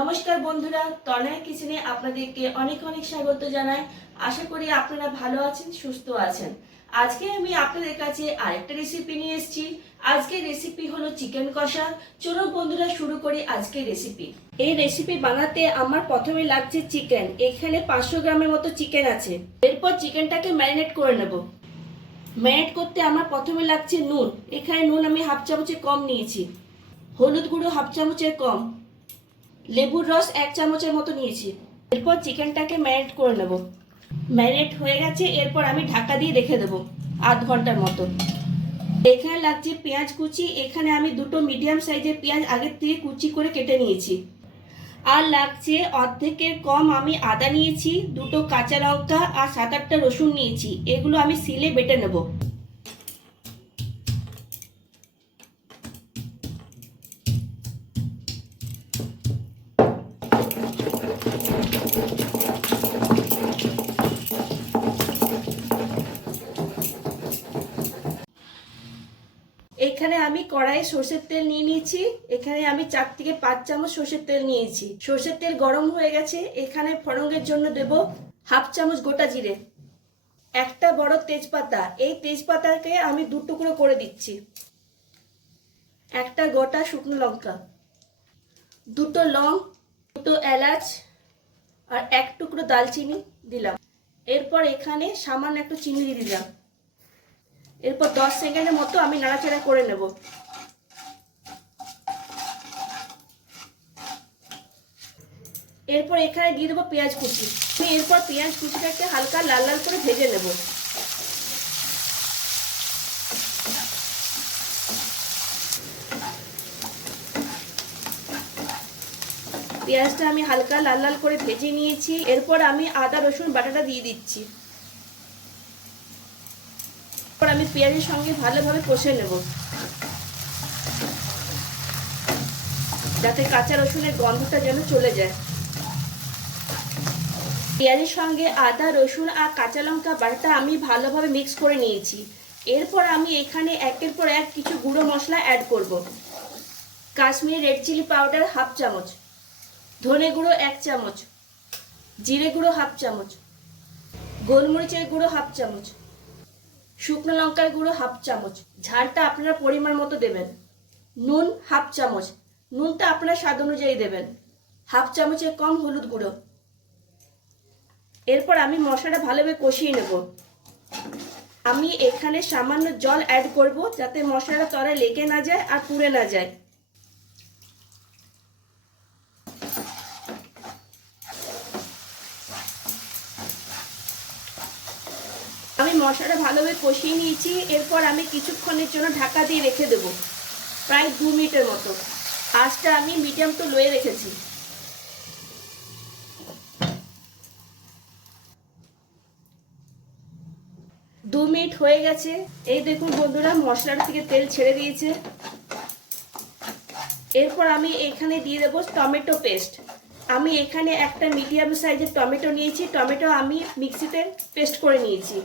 নমস্কার বন্ধুরা, তনয়া কিচেনে আপনাদেরকে অনেক অনেক স্বাগত জানাই। আশা করি আপনারা ভালো আছেন, সুস্থ আছেন। আজকে আমি আপনাদের কাছে আরেকটা রেসিপি নিয়ে এসেছি। আজকের রেসিপি হলো চিকেন কষা। চলুন বন্ধুরা শুরু করি আজকের রেসিপি। এই রেসিপি বানাতে আমার প্রথমে লাগছে চিকেন। এখানে 500 গ্রামের মতো চিকেন আছে। এরপর চিকেনটাকে ম্যারিনেট করে নেব। ম্যারিনেট করতে আমার প্রথমে লাগছে নুন। এখানে নুন আমি হাফ চামচের কম নিয়েছি। হলুদ গুঁড়ো হাফ চামচের কম। লেবুর রস 1 চামচের মতো নিয়েছি। এরপর চিকেনটাকে ম্যারিনেট করে নেব। ম্যারিনেট হয়ে গেছে, এরপর আমি ঢাকা দিয়ে রেখে দেবো আধ ঘন্টার মতো। এখানে লাগছে পেঁয়াজ কুচি। এখানে আমি দুটো মিডিয়াম সাইজের পেঁয়াজ আগের থেকে কুচি করে কেটে নিয়েছি। আর লাগছে অর্ধেকের কম আমি আদা নিয়েছি, দুটো কাঁচা লঙ্কা আর 7-8টা রসুন নিয়েছি। এগুলো আমি শিলে বেটে নেব। এখানে আমি কড়াইয়ে সর্ষের তেল নিয়ে নিয়েছি। এখানে আমি 4 থেকে 5 চামচ সর্ষের তেল নিয়েছি। সর্ষের তেল গরম হয়ে গেছে। এখানে ফোড়নের জন্য দেব হাফ চামচ গোটা জিরে, একটা বড় তেজপাতা। এই তেজপাতাকে আমি 2 টুকরো করে দিচ্ছি। একটা গোটা শুকনো লঙ্কা, দুটো লং, দুটো এলাচ আর 1 টুকরো দালচিনি দিলাম। এরপর এখানে সামান্য একটু চিনি দিয়ে দিলাম। এরপর 10 সেকেন্ডের মতো আমি নাড়াচাড়া করে নেব। এরপর এখানে দিয়ে দেবো পেঁয়াজ কুচি। আমি এরপর পেঁয়াজ কুচিটাকে হালকা লাল লাল করে ভেজে নেব। পেঁয়াজটা আমি হালকা লাল লাল করে ভেজে নিয়েছি। এরপর আমি আদা রসুন বাটাটা দিয়ে দিচ্ছি। এরপর আমি পেঁয়াজের সঙ্গে ভালোভাবে কষে নেব, যাতে কাঁচা রসুনের গন্ধটা যেন চলে যায়। পেঁয়াজের সঙ্গে আদা রসুন আর কাঁচা লঙ্কা বাটাটা আমি ভালোভাবে মিক্স করে নিয়েছি। এরপর আমি এখানে একের পর এক কিছু গুঁড়ো মশলা অ্যাড করব। Kashmiri red chilli powder half চামচ, ধনে গুঁড়ো 1 চামচ, জিরে গুঁড়ো হাফ চামচ, গোলমরিচের গুঁড়ো হাফ চামচ, শুকনো লঙ্কার গুঁড়ো হাফ চামচ। ঝালটা আপনারা পরিমাণ মতো দেবেন। নুন হাফ চামচ, নুনটা আপনারা স্বাদ অনুযায়ী দেবেন। হাফ চামচের কম হলুদ গুঁড়ো। এরপর আমি মশলাটা ভালোভাবে কষিয়ে নেব। আমি এখানে সামান্য জল অ্যাড করব, যাতে মশলাটা তলায় লেগে না যায় আর পুড়ে না যায়। আমি মশলাটা ভালোভাবে কষিয়ে নিয়েছি। এরপর আমি কিছুক্ষণের জন্য ঢাকা দিয়ে রেখে দেব, প্রায় 2 মিনিটের মতো। আঁচটা আমি মিডিয়াম টু লোয়ে রেখেছি। 2 মিনিট হয়ে গেছে। এই দেখুন বন্ধুরা, মশলাটা থেকে তেল ছেড়ে দিয়েছে। এরপর আমি এখানে দিয়ে দেবো টমেটো পেস্ট। আমি এখানে একটা মিডিয়াম সাইজের টমেটো নিয়েছি। টমেটো আমি মিক্সিতে পেস্ট করে নিয়েছি।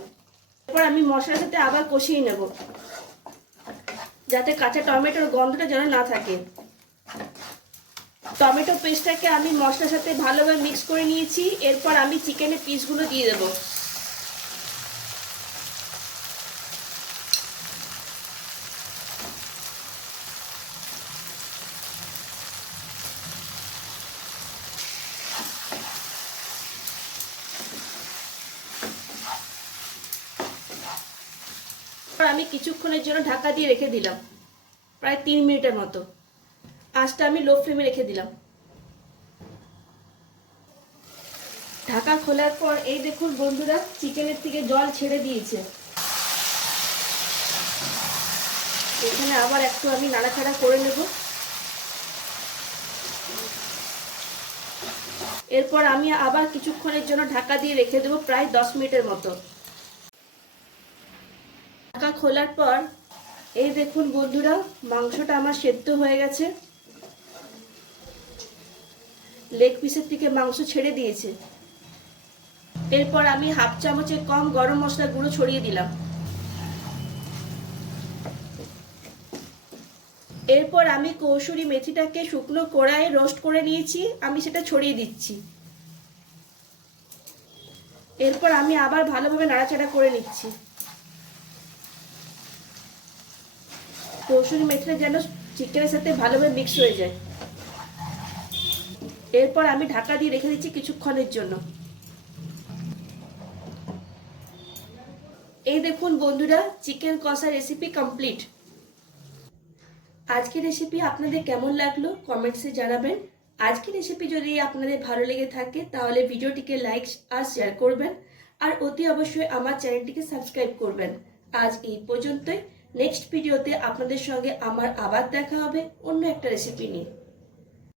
এরপর আমি মশলার সাথে আবার কষিয়ে নেব, যাতে কাঁচা টমেটোর গন্ধটা যেন না থাকে। টমেটো পেস্টটাকে আমি মশলার সাথে ভালোভাবে মিক্স করে নিয়েছি। এরপর আমি চিকেনের পিসগুলো দিয়ে দেবো। আমি কিছুক্ষণের জন্য ঢাকা দিয়ে রেখে দিলাম, প্রায় 3 মিনিটের মতো। আঁচটা আমি লো ফ্লেমে রেখে দিলাম। ঢাকা খোলার পর এই দেখুন বন্ধুরা, চিকেনের থেকে জল ছেড়ে দিয়েছে। এখানে আবার একটু আমি নাড়াচাড়া করে নেব। এরপর আমি আবার কিছুক্ষণের জন্য ঢাকা দিয়ে রেখে দেবো, প্রায় 10 মিনিটের মতো। ঢাকা খোলার পর এই দেখুন বন্ধুরা, মাংসটা আমার সেদ্ধ হয়ে গেছে। লেগ পিসের থেকে মাংস ছেড়ে দিয়েছে। এরপর আমি হাফ চামচের কম গরম মশলা গুঁড়ো ছড়িয়ে দিলাম। এরপর আমি কসুরি মেথিটাকে শুকনো কড়াইয়ে রোস্ট করে নিয়েছি, আমি সেটা ছড়িয়ে দিচ্ছি। এরপর আমি আবার ভালোভাবে নাড়াচাড়া করে নিচ্ছি। কসুরি মেথিটা যেন চিকেনের সাথে ভালোভাবে মিক্স হয়ে যায়। এরপর আমি ঢাকা দিয়ে রেখে দিচ্ছি কিছুক্ষণের জন্য। এই দেখুন বন্ধুরা, চিকেন কষা রেসিপি কমপ্লিট। আজকের রেসিপি আপনাদের কেমন লাগলো কমেন্টসে জানাবেন। আজকের রেসিপি যদি আপনাদের ভালো লেগে থাকে তাহলে ভিডিওটিকে লাইক আর শেয়ার করবেন, আর অতি অবশ্যই আমার চ্যানেলটিকে সাবস্ক্রাইব করবেন। আজ এই পর্যন্তই। নেক্সট ভিডিওতে আপনাদের সঙ্গে আমার আবার দেখা হবে অন্য একটা রেসিপি নিয়ে।